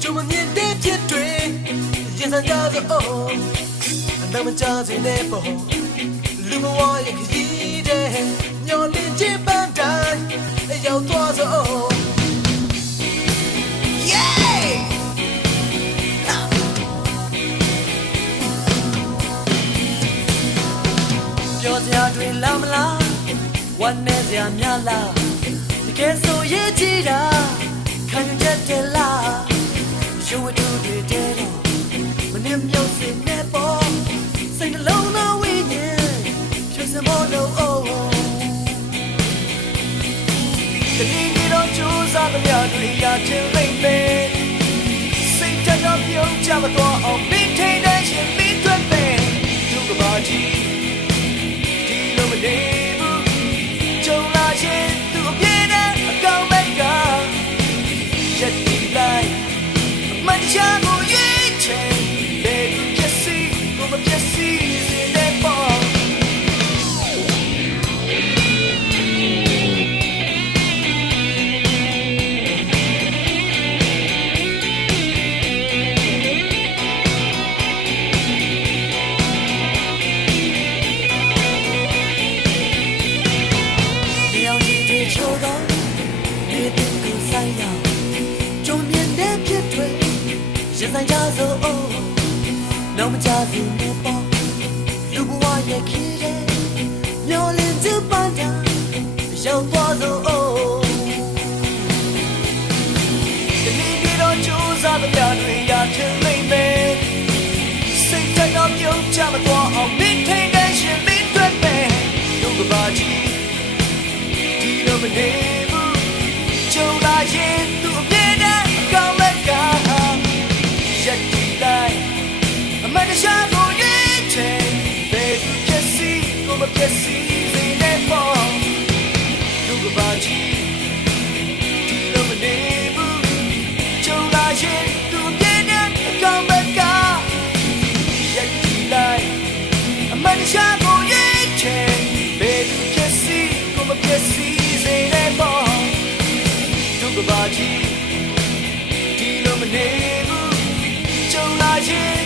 就我面对面对，眼上夹着哦，那么夹着那波，如果我也可以的，要连接半带，要多着哦。ပြောစရာတွေလာမလားဝမ်းနေစရာများလားတကယ်ဆိုရေးကြည့်တာခံယူချက်တယ်လားရုပ်ဝတ္ထုတွေတဲတော့မနှမြုပ်စင်နေပေါ်စိတ်နှလုံးသားဝိညာဉ်ဖြည့်စမောလို့အိုးတနည်းတော့ကြိုးစားသမျှတွေရချင်လိမ့်မယ်စိတ်ဓာတ်တော့ပြုံးကြမသွားအောင်မိထိန်တဲ့ရှင်မိတွက်ပဲဒုက္ခပါကြီးကြုံလာရင်သူအပြည့်နဲ့အကောင်းမဲ့ကရက်တီလိုက်မတရားကိုရွေးချယ်လေပျက်စီးကိုမပျက်စီးစေတဲ့ပေါ်现在家走，那么家里面包，如果我也可以，要连着半天，要多走。你别到就啥都别对呀，听妹妹，谁在那有这么多好，明天该是明天呗，有个把鸡，提那么内部，就那些都别的搞没搞。ရက်တီလိုက်အမတရှာကိုရွေးချယ်ဘယ်သူပျက်စီးကိုမပျက်စီးစေနဲ့ပေါ့လူကပါကြီးဒီလိုမနေဘူးကြုံလာရင်သူပြင်းတဲ့အကောင်ဘက်ကရက်တီလိုက်အမတရှာကိုရွေးချယ်ဘယ်သူပျက်စီးကိုမပျက်စီးစေနဲ့ပေါ့လူကပါကြီးဒီလိုမနေဘူးလာရင်